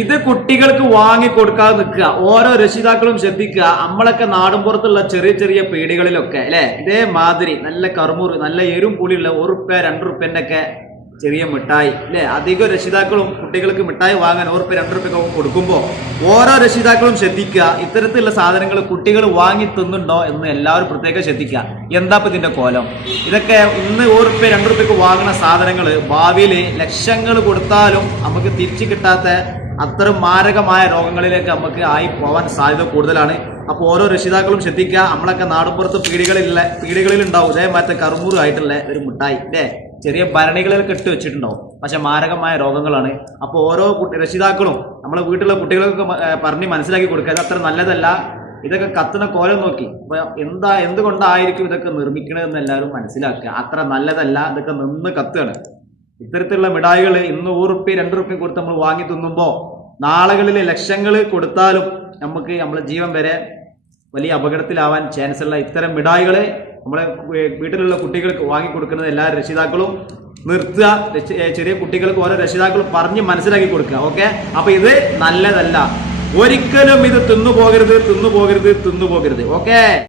ഇത് കുട്ടികൾക്ക് വാങ്ങി കൊടുക്കാതെ നിൽക്കുക. ഓരോ രക്ഷിതാക്കളും ശ്രദ്ധിക്കുക. നമ്മളൊക്കെ നാടുംപുറത്തുള്ള ചെറിയ ചെറിയ പീടികളിലൊക്കെ അല്ലെ ഇതേമാതിരി നല്ല കറുമുറ് നല്ല എരും പുളിയുള്ള ₹1 ₹2 ഒക്കെ ചെറിയ മിഠായി അല്ലെ അധികം രക്ഷിതാക്കളും കുട്ടികൾക്ക് മിഠായി വാങ്ങാൻ ₹1 ₹2 കൊടുക്കുമ്പോൾ ഓരോ രക്ഷിതാക്കളും ശ്രദ്ധിക്കുക. ഇത്തരത്തിലുള്ള സാധനങ്ങൾ കുട്ടികൾ വാങ്ങി തിന്നുണ്ടോ എന്ന് എല്ലാവരും പ്രത്യേകം ശ്രദ്ധിക്കുക. എന്താ ഇപ്പൊ ഇതിന്റെ കോലം? ഇതൊക്കെ ഇന്ന് ₹1 ₹2 വാങ്ങുന്ന സാധനങ്ങൾ ഭാവിയിൽ ലക്ഷങ്ങൾ കൊടുത്താലും നമുക്ക് തിരിച്ചു കിട്ടാത്ത അത്ര മാരകമായ രോഗങ്ങളിലേക്ക് നമുക്ക് ആയി പോവാൻ സാധ്യത കൂടുതലാണ്. അപ്പോൾ ഓരോ രക്ഷിതാക്കളും ശ്രദ്ധിക്കുക. നമ്മളൊക്കെ നാടുപുറത്ത് പീടികളിൽ ഉണ്ടാവും ഇതേമാറ്റ കറുമുറു ആയിട്ടുള്ള ഒരു മിഠായി അല്ലേ ചെറിയ ഭരണികളിലൊക്കെ ഇട്ട് വെച്ചിട്ടുണ്ടാവും. പക്ഷെ മാരകമായ രോഗങ്ങളാണ്. അപ്പോൾ ഓരോ രക്ഷിതാക്കളും നമ്മളെ വീട്ടിലുള്ള കുട്ടികൾക്ക് പറഞ്ഞ് മനസ്സിലാക്കി കൊടുക്കുക. ഇത് അത്ര നല്ലതല്ല. ഇതൊക്കെ കത്തുന്ന കോലം നോക്കി അപ്പൊ എന്തുകൊണ്ടായിരിക്കും ഇതൊക്കെ നിർമ്മിക്കണതെന്ന് എല്ലാവരും മനസ്സിലാക്കുക. അത്ര നല്ലതല്ല. ഇതൊക്കെ നിന്ന് കത്തുകയാണ്. ഇത്തരത്തിലുള്ള മിഠായികൾ ഇന്ന് ₹1 ₹2 കൊടുത്ത് നമ്മൾ വാങ്ങി തിന്നുമ്പോൾ നാളുകളിൽ ലക്ഷങ്ങൾ കൊടുത്താലും നമുക്ക് നമ്മളെ ജീവൻ വരെ വലിയ അപകടത്തിലാവാൻ ചാൻസ് ഉള്ള ഇത്തരം മിഠായികളെ നമ്മളെ വീട്ടിലുള്ള കുട്ടികൾക്ക് വാങ്ങിക്കൊടുക്കുന്നത് എല്ലാ രക്ഷിതാക്കളും നിർത്തുക. ചെറിയ കുട്ടികൾക്ക് ഓരോ രക്ഷിതാക്കളും പറഞ്ഞ് മനസ്സിലാക്കി കൊടുക്കുക. ഓക്കെ, അപ്പൊ ഇത് നല്ലതല്ല. ഒരിക്കലും ഇത് തിന്നുപോകരുത്. ഓക്കെ.